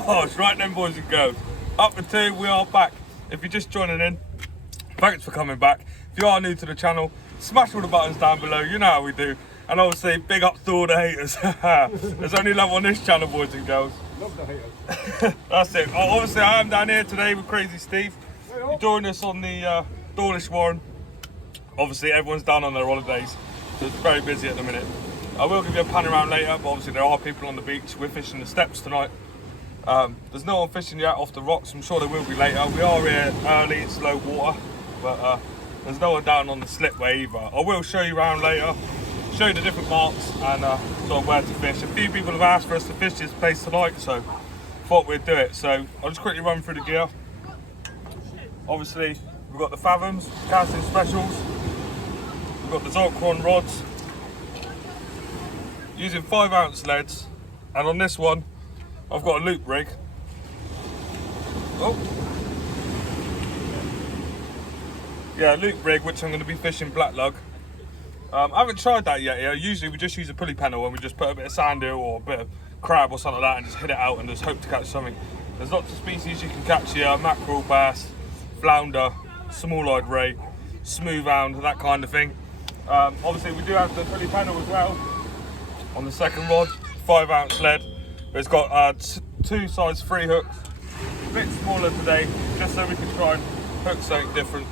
Dawlish, right then boys and girls. Up to 2, we are back. If you're just joining in, thanks for coming back. If you are new to the channel, smash all the buttons down below, you know how we do. And obviously, big up to all the haters. There's only love on this channel, boys and girls. Love the haters. That's it. Oh, obviously, I am down here today with Crazy Steve. You're joining us on the Dawlish Warren. Obviously, everyone's down on their holidays, so it's very busy at the minute. I will give you a pan around later, but obviously there are people on the beach. We're fishing the steps tonight. There's no one fishing yet off the rocks. I'm sure there will be later. We are here early, it's low water, but there's no one down on the slipway either. I will show you around later, show you the different marks and sort of where to fish. A few people have asked for us to fish this place tonight, so thought we'd do it. So I'll just quickly run through the gear. Obviously, we've got the Fathoms, casting specials. We've got the Zolkron rods. Using 5-ounce leads, and on this one I've got a loop rig. Oh, yeah, loop rig, which I'm going to be fishing black lug. I haven't tried that yet. Usually we just use a pulley panel and we just put a bit of sand or a bit of crab or something like that and just hit it out and just hope to catch something. There's lots of species you can catch here: mackerel, bass, flounder, small-eyed ray, smooth hound, that kind of thing. Obviously we do have the pulley panel as well. On the second rod, 5-ounce lead. It's got 2 size 3 hooks. A bit smaller today, just so we can try and hook something different.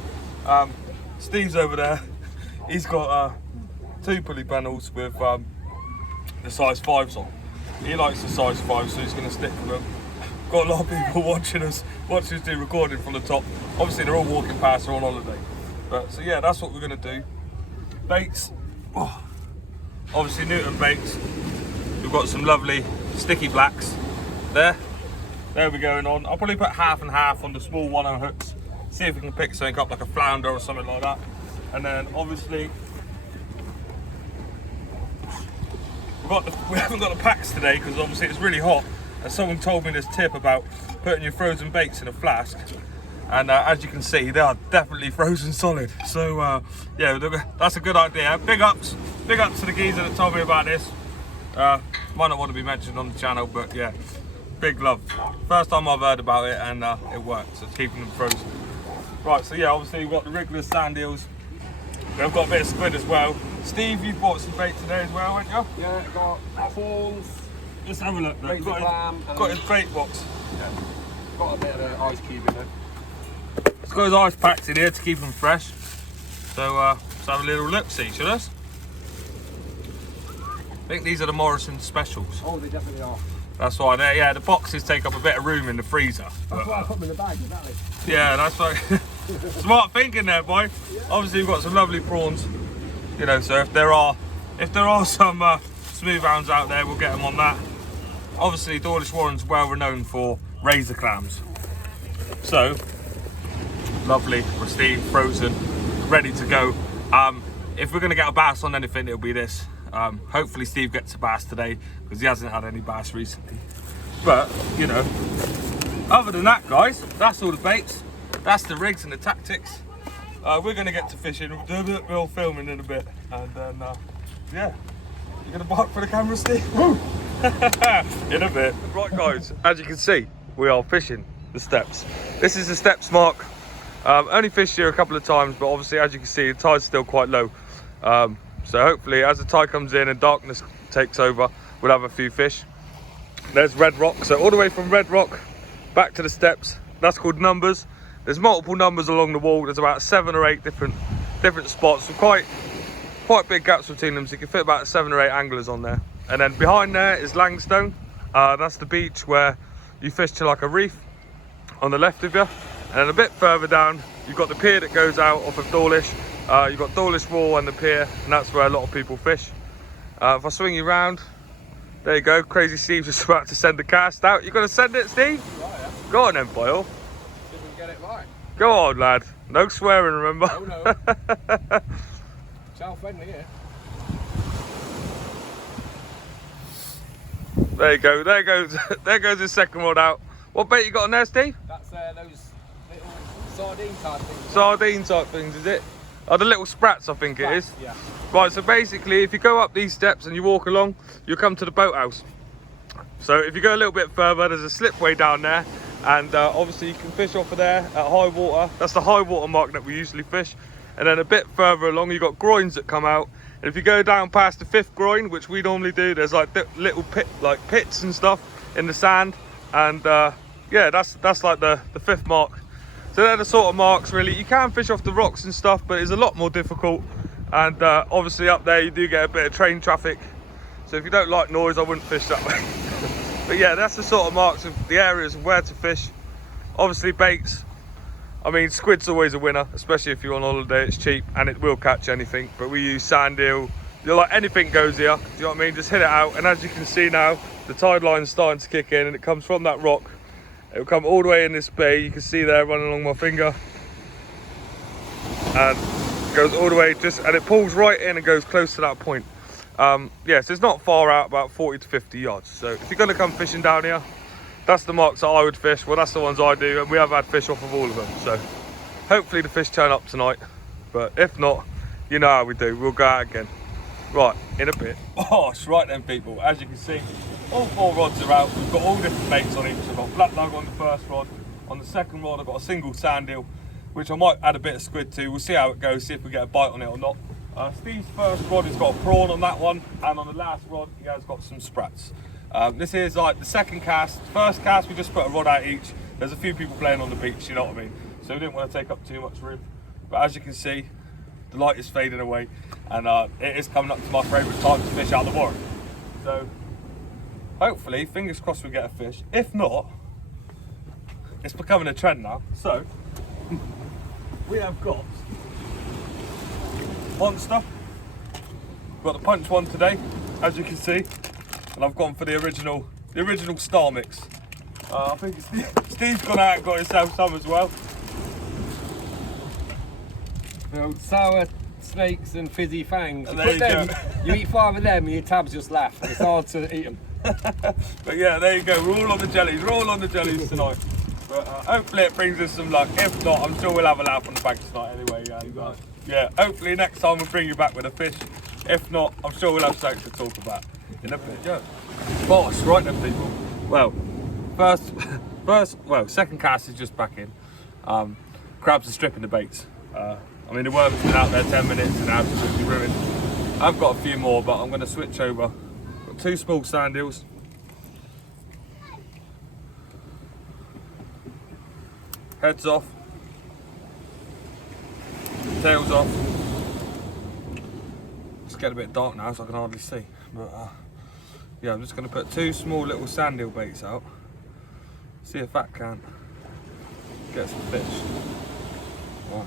Steve's over there. He's got 2 pulley panels with the size 5s on. He likes the size 5, so he's going to stick with them. Got a lot of people watching us do recording from the top. Obviously, they're all walking past, they're on holiday. But so yeah, that's what we're going to do. Baits. Oh. Obviously Newton baits. We've got some lovely sticky blacks there. There we're going on. I'll probably put half and half on the small 1-0 hooks. See if we can pick something up like a flounder or something like that. And then obviously we haven't got the packs today because obviously it's really hot. And someone told me this tip about putting your frozen baits in a flask. And as you can see, they are definitely frozen solid. So yeah, that's a good idea. Big ups to the geezer that told me about this. Might not want to be mentioned on the channel, but yeah, big love. First time I've heard about it, and it works. So it's keeping them frozen. Right, so yeah, obviously we've got the regular sand eels. We've got a bit of squid as well. Steve, you bought some bait today as well, haven't you? Yeah, got prawns. Let's have a look. Got his bait box. Yeah. Got a bit of an ice cube in there. He's got his ice packs in here to keep them fresh. So let's have a little look, see, should us? I think these are the Morrison specials. Oh, they definitely are. That's why yeah, the boxes take up a bit of room in the freezer. That's why I put them in the bag, exactly. Yeah, that's right. Smart thinking there, boy. Yeah. Obviously, we've got some lovely prawns. You know, so if there are some smooth hounds out there, we'll get them on that. Obviously, Dawlish Warren's well renowned for razor clams. So, lovely, pristine, frozen, ready to go. If we're going to get a bass on anything, it'll be this. Hopefully Steve gets a bass today because he hasn't had any bass recently. But, you know, other than that, guys, that's all the baits. That's the rigs and the tactics. We're going to get to fishing. We'll do a bit more filming in a bit. And then, yeah. You're going to bark for the camera, Steve? In a bit. Right, guys, as you can see, we are fishing the steps. This is the steps mark. Only fished here a couple of times, but obviously, as you can see, the tide's still quite low. So hopefully, as the tide comes in and darkness takes over, we'll have a few fish. There's Red Rock. So all the way from Red Rock back to the steps, that's called numbers. There's multiple numbers along the wall. There's about 7 or 8 different spots with quite big gaps between them, so you can fit about 7 or 8 anglers on there. And then behind there is Langstone. That's the beach where you fish to like a reef on the left of you. And then a bit further down, you've got the pier that goes out off of Dawlish. You've got Dawlish Wall and the pier, and that's where a lot of people fish. If I swing you round, there you go. Crazy Steve's just about to send the cast out. You got to send it, Steve? Right, yeah. Go on then, Boyle. See if we can get it right. Go on, lad. No swearing, remember? Oh, no. Child friendly, yeah. There you go. There goes the second rod out. What bait you got on there, Steve? That's those little sardine type things. Sardine type things, is it? Oh, the little sprats, I think it is. Yeah. Right, so basically, if you go up these steps and you walk along, you'll come to the boathouse. So if you go a little bit further, there's a slipway down there, and obviously you can fish off of there at high water. That's the high water mark that we usually fish. And then a bit further along, you've got groins that come out. And if you go down past the 5th groin, which we normally do, there's like little pits and stuff in the sand. And yeah, that's like the 5th mark. So they're the sort of marks really. You can fish off the rocks and stuff, but it's a lot more difficult. And obviously up there you do get a bit of train traffic. So if you don't like noise, I wouldn't fish that way. But yeah, that's the sort of marks of the areas of where to fish. Obviously baits. I mean, squid's always a winner, especially if you're on holiday. It's cheap and it will catch anything. But we use sand eel. You're like, anything goes here. Do you know what I mean? Just hit it out. And as you can see now, the tide line's starting to kick in, and it comes from that rock. It will come all the way in this bay. You can see there running along my finger. And it goes all the way and it pulls right in and goes close to that point. Yeah, so it's not far out, about 40 to 50 yards. So if you're going to come fishing down here, that's the marks that I would fish. Well, that's the ones I do, and we have had fish off of all of them. So hopefully the fish turn up tonight. But if not, you know how we do. We'll go out again. Right, in a bit. Oh, right then, people. As you can see, all 4 rods are out. We've got all different baits on each. I've got black lug on the first rod. On the second rod, I've got a single sand eel, which I might add a bit of squid to. We'll see how it goes, see if we get a bite on it or not. Steve's first rod has got a prawn on that one, and on the last rod, he has got some sprats. This is like the second cast. First cast, we just put a rod out each. There's a few people playing on the beach, you know what I mean? So we didn't want to take up too much room. But as you can see, the light is fading away, and it is coming up to my favourite time to fish out the warren. So hopefully, fingers crossed, we get a fish. If not, it's becoming a trend now. So we have got monster. We've got the punch one today, as you can see, and I've gone for the original star mix. I think Steve's gone out and got himself some as well. Sour snakes and fizzy fangs. And there you go. You eat 5 of them and your tabs just laugh. It's hard to eat them. But yeah, there you go. We're all on the jellies. We're all on the jellies tonight. But hopefully it brings us some luck. If not, I'm sure we'll have a laugh on the bank tonight anyway. And, yeah, hopefully next time we'll bring you back with a fish. If not, I'm sure we'll have something to talk about in a bit. Yeah. Boss, right then, people. Well, second cast is just back in. Crabs are stripping the baits. I mean, the worm's been out there 10 minutes and absolutely ruined. I've got a few more, but I'm going to switch over. Got 2 small sand eels. Heads off. Tails off. It's getting a bit dark now, so I can hardly see. But yeah, I'm just going to put 2 small little sand eel baits out. See if that can get some fish. Right.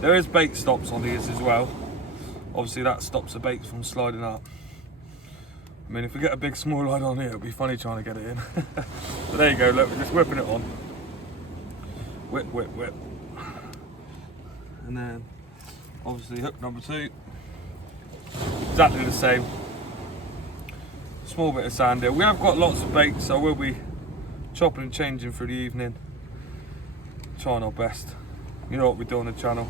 There is bait stops on these as well. Obviously that stops the baits from sliding up. I mean, if we get a big small line on here, it'll be funny trying to get it in. But there you go, look, we're just whipping it on. Whip, whip, whip. And then, obviously hook number 2. Exactly the same. Small bit of sand here. We have got lots of baits, so we'll be chopping and changing for the evening. Trying our best. You know what we do on the channel.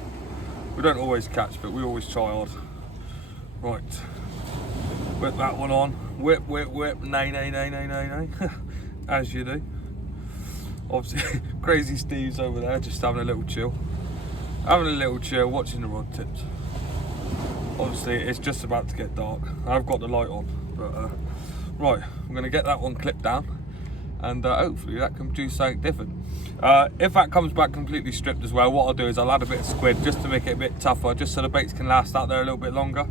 We don't always catch, but we always try hard. Right. Whip that one on. Whip, whip, whip. Nay, nay, nay, nay, nay, nay. As you do. Obviously, Crazy Steve's over there, just having a little chill. Having a little chill, watching the rod tips. Obviously, it's just about to get dark. I've got the light on, but right, I'm going to get that one clipped down, and hopefully that can produce something different. If that comes back completely stripped as well, what I'll do is I'll add a bit of squid just to make it a bit tougher, just so the baits can last out there a little bit longer.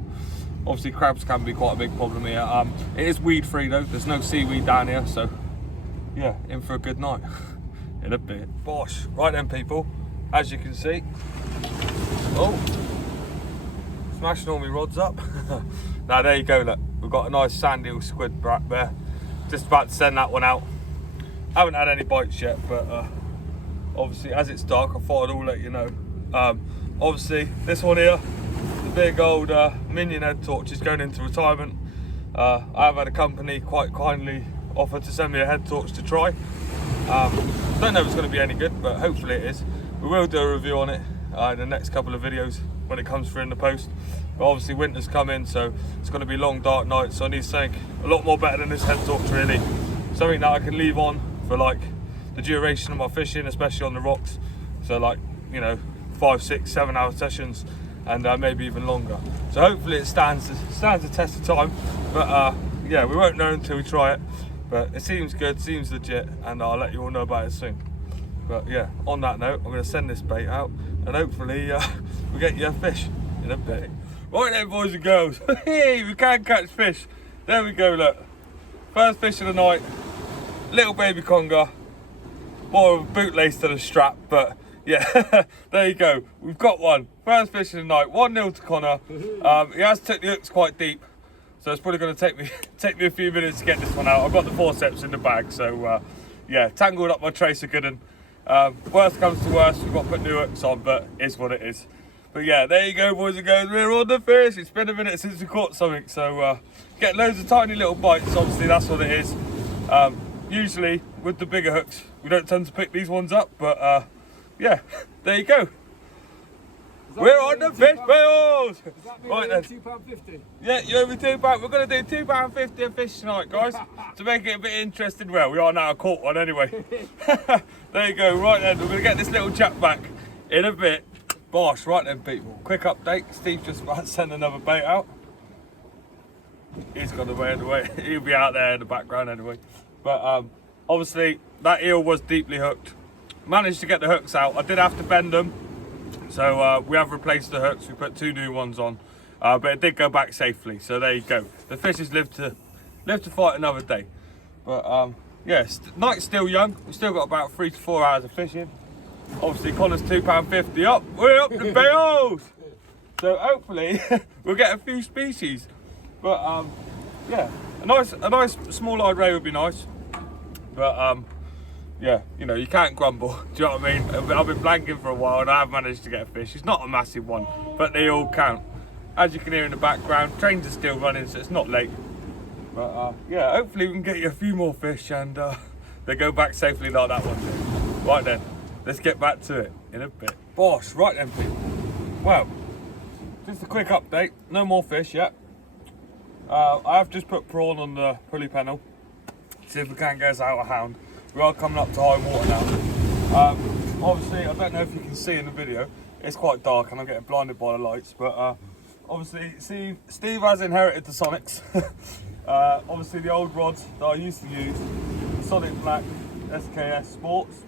Obviously, crabs can be quite a big problem here. It is weed free though, there's no seaweed down here, so yeah, in for a good night. In a bit. Bosh. Right then, people, as you can see, oh, smashing all my rods up. Now there you go, look, we've got a nice sand eel squid back there. Just about to send that one out. Haven't had any bites yet, but obviously as it's dark, I thought I'd all let you know. Obviously this one here, the big old Minion head torch, is going into retirement. I have had a company quite kindly offer to send me a head torch to try. Don't know if it's going to be any good, but hopefully it is. We will do a review on it in the next couple of videos. when it comes through in the post. But obviously winter's coming, so it's going to be long dark nights, so I need something a lot more better than this head torch really. Something that I can leave on for like the duration of my fishing, especially on the rocks. So like, you know, 5, 6, 7 hour sessions, and maybe even longer. So hopefully it stands the test of time. But yeah, we won't know until we try it. But it seems good, seems legit, and I'll let you all know about it soon. But yeah, on that note, I'm going to send this bait out, and hopefully we'll get you a fish in a bit. Right then, boys and girls, hey, we can catch fish. There we go, look. First fish of the night, little baby conger, more of a bootlace than a strap, but yeah, there you go. We've got one. First fish of the night, 1-0 to Connor. He has took the hooks quite deep, so it's probably going to take me a few minutes to get this one out. I've got the forceps in the bag, so yeah, tangled up my tracer good one. Worst comes to worst, we've got to put new hooks on, but it's what it is. But yeah, there you go, boys and girls. We're on the fish. It's been a minute since we caught something, so get loads of tiny little bites. Obviously, that's what it is. Usually, with the bigger hooks, we don't tend to pick these ones up, but yeah, there you go. We're on the fish bills. Right then. £2.50. Yeah, you owe me £2. We're going to do £2.50 a fish tonight, guys, to make it a bit interesting. Well, we are now caught one anyway. There you go. Right then, we're going to get this little chap back in a bit. Bosh, right then, people. Quick update. Steve's just about to send another bait out. He's gone away. He'll be out there in the background anyway. But obviously, that eel was deeply hooked. Managed to get the hooks out. I did have to bend them. So we have replaced the hooks. We put 2 new ones on. But it did go back safely. So there you go. The fish has lived to fight another day. But yeah, night's still young. We've still got about 3 to 4 hours of fishing. Obviously, Connor's £2.50 up. We're up the bills. So hopefully we'll get a few species. But yeah, a nice small-eyed ray would be nice. But yeah, you know, you can't grumble. Do you know what I mean? I've been blanking for a while and I have managed to get a fish. It's not a massive one, but they all count. As you can hear in the background, trains are still running, so it's not late. But yeah, hopefully we can get you a few more fish and they go back safely like that one did. Right then, let's get back to it in a bit. Bosh, right then, people. Well, just a quick update. No more fish yet. I have just put prawn on the pulley pennel. See if we can get us out a hound. We are coming up to high water now. Obviously, I don't know if you can see in the video, it's quite dark and I'm getting blinded by the lights, but obviously Steve has inherited the Sonics. Obviously the old rods that I used to use, Sonic Black SKS Sports.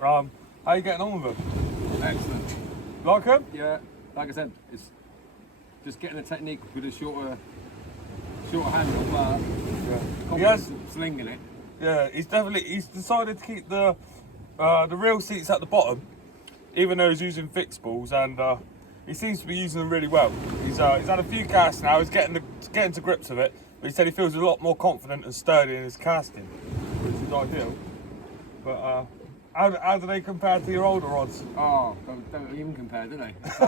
How are you getting on with them? Excellent. Like them? Yeah, like I said, it's just getting a technique with a shorter handle, but He has, slinging it. yeah, he's decided to keep the real seats at the bottom, even though he's using fixed balls, and he seems to be using them really well. He's had a few casts now, he's getting to grips with it, but he said he feels a lot more confident and sturdy in his casting, which is ideal. But how do they compare to your older rods? Oh, don't even compare, do they? It's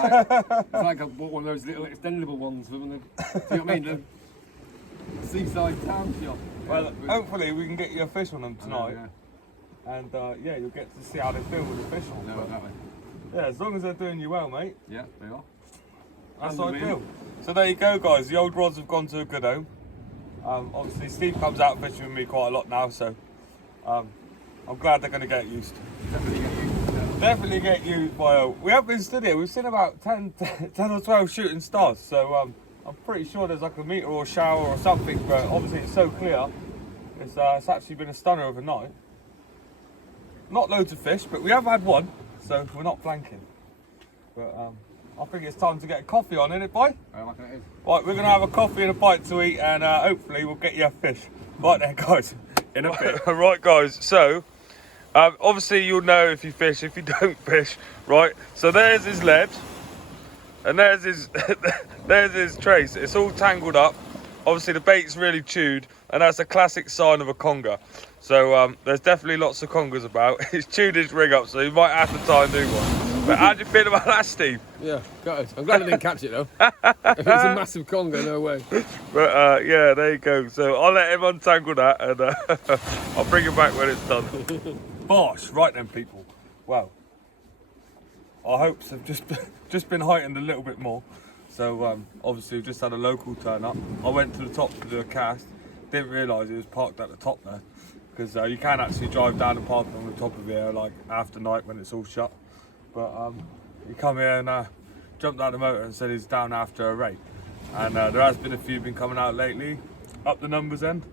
like I bought one of those little extendable ones from the, do you know what I mean? The seaside town shop. Well, hopefully we can get you a fish on them tonight. Yeah. And yeah, you'll get to see how they feel with the fish on. No, But, exactly. yeah, as long as they're doing you well, mate. Yeah, they are. That's And the ideal. wind. So there you go, guys. The old rods have gone to a good home. Obviously, Steve comes out fishing with me quite a lot now, so I'm glad they're going to get used. Definitely get used by. We have been stood here. We've seen about 10 or 12 shooting stars. So I'm pretty sure there's like a meteor or shower or something. But obviously, it's so clear. It's actually been a stunner of a night. Not loads of fish, but we have had one, so we're not flanking. But I think it's time to get a coffee on, isn't it, boy? I reckon it is. Right, we're going to have a coffee and a bite to eat, and hopefully we'll get you a fish. Right then, guys, in a bit. Right, guys, so obviously you'll know if you fish, if you don't fish, right? So there's his lead, and there's his there's his trace. It's all tangled up. Obviously the bait's really chewed, and that's a classic sign of a conger. So there's definitely lots of congers about. He's chewed his rig up, so you might have to try a new one. But how do you feel about that, Steve? Yeah, got it. I'm glad I didn't catch it though. If it was a massive conger, no way. But yeah, there you go. So I'll let him untangle that, and I'll bring it back when it's done. Bosh, right then, people. Well, our hopes have just been heightened a little bit more. So obviously we've just had a local turn up. I went to the top to do a cast, didn't realise it was parked at the top there, because you can actually drive down and park on the top of here like after night when it's all shut. But he come here and jumped out the motor and said he's down after a raid. And there has been a few been coming out lately, up the numbers end.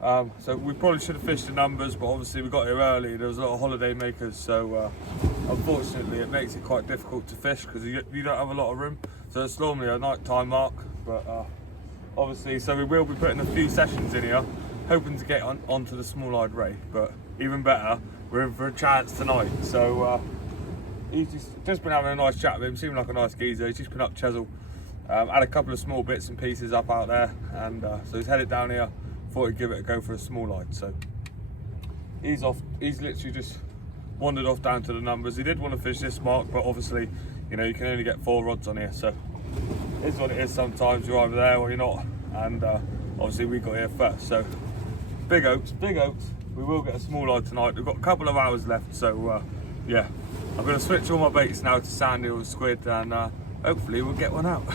So we probably should have fished the numbers, but obviously we got here early. There was a lot of holiday makers, so unfortunately it makes it quite difficult to fish because you don't have a lot of room. So it's normally a night time mark, but obviously, so we will be putting a few sessions in here, hoping to get onto the small-eyed ray. But even better, we're in for a chance tonight. So he's just been having a nice chat with him, seemed like a nice geezer. He's just been up Chesil, had a couple of small bits and pieces up out there, and so he's headed down here. Thought he'd give it a go for a small-eyed. So he's off. He's literally just wandered off down to the numbers. He did want to fish this mark, but obviously, you know, you can only get 4 rods on here. So it's what it is. Sometimes you're either there or you're not. And obviously we got here first. So big hopes, big hopes. We will get a small-eyed tonight. We've got a couple of hours left. So yeah, I'm going to switch all my baits now to sand eel and squid, and hopefully we'll get one out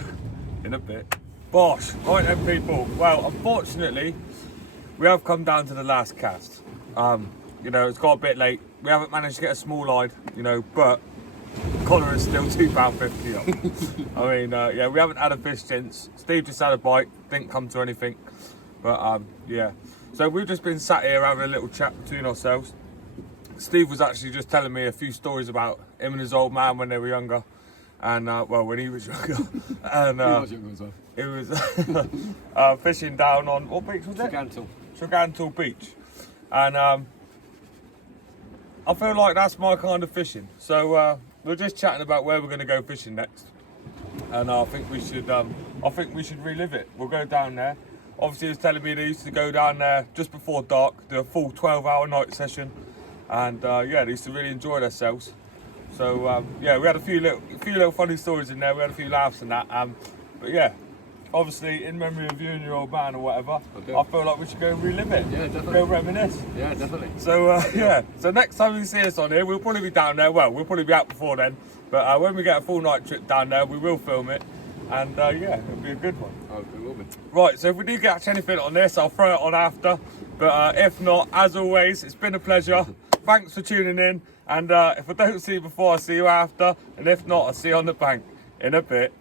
in a bit. Bosh, right then people. Well, unfortunately, we have come down to the last cast. You know, it's got a bit late. We haven't managed to get a small-eyed, you know, but the collar is still £2.50 up. I mean, yeah, we haven't had a fish since. Steve just had a bite, didn't come to anything. But yeah, so we've just been sat here having a little chat between ourselves. Steve was actually just telling me a few stories about him and his old man when they were younger. And well, when he was younger. And He was younger as well. it was fishing down on, what beach was it? Tregantle Beach. And I feel like that's my kind of fishing. So we're just chatting about where we're going to go fishing next. And I think we should relive it. We'll go down there. Obviously, he was telling me they used to go down there just before dark, do a full 12-hour night session. And yeah, they used to really enjoy themselves. So yeah, we had a few little funny stories in there. We had a few laughs and that. But yeah, obviously in memory of you and your old man or whatever, okay. I feel like we should go and relive it. Yeah, definitely. Go reminisce. Yeah, definitely. So yeah, so next time you see us on here, we'll probably be down there. Well, we'll probably be out before then. But when we get a full night trip down there, we will film it. And yeah, it'll be a good one. Oh, it will be. Right, so if we do catch anything on this, I'll throw it on after. But if not, as always, it's been a pleasure. Thanks for tuning in. And if I don't see you before, I'll see you after. And if not, I'll see you on the bank in a bit.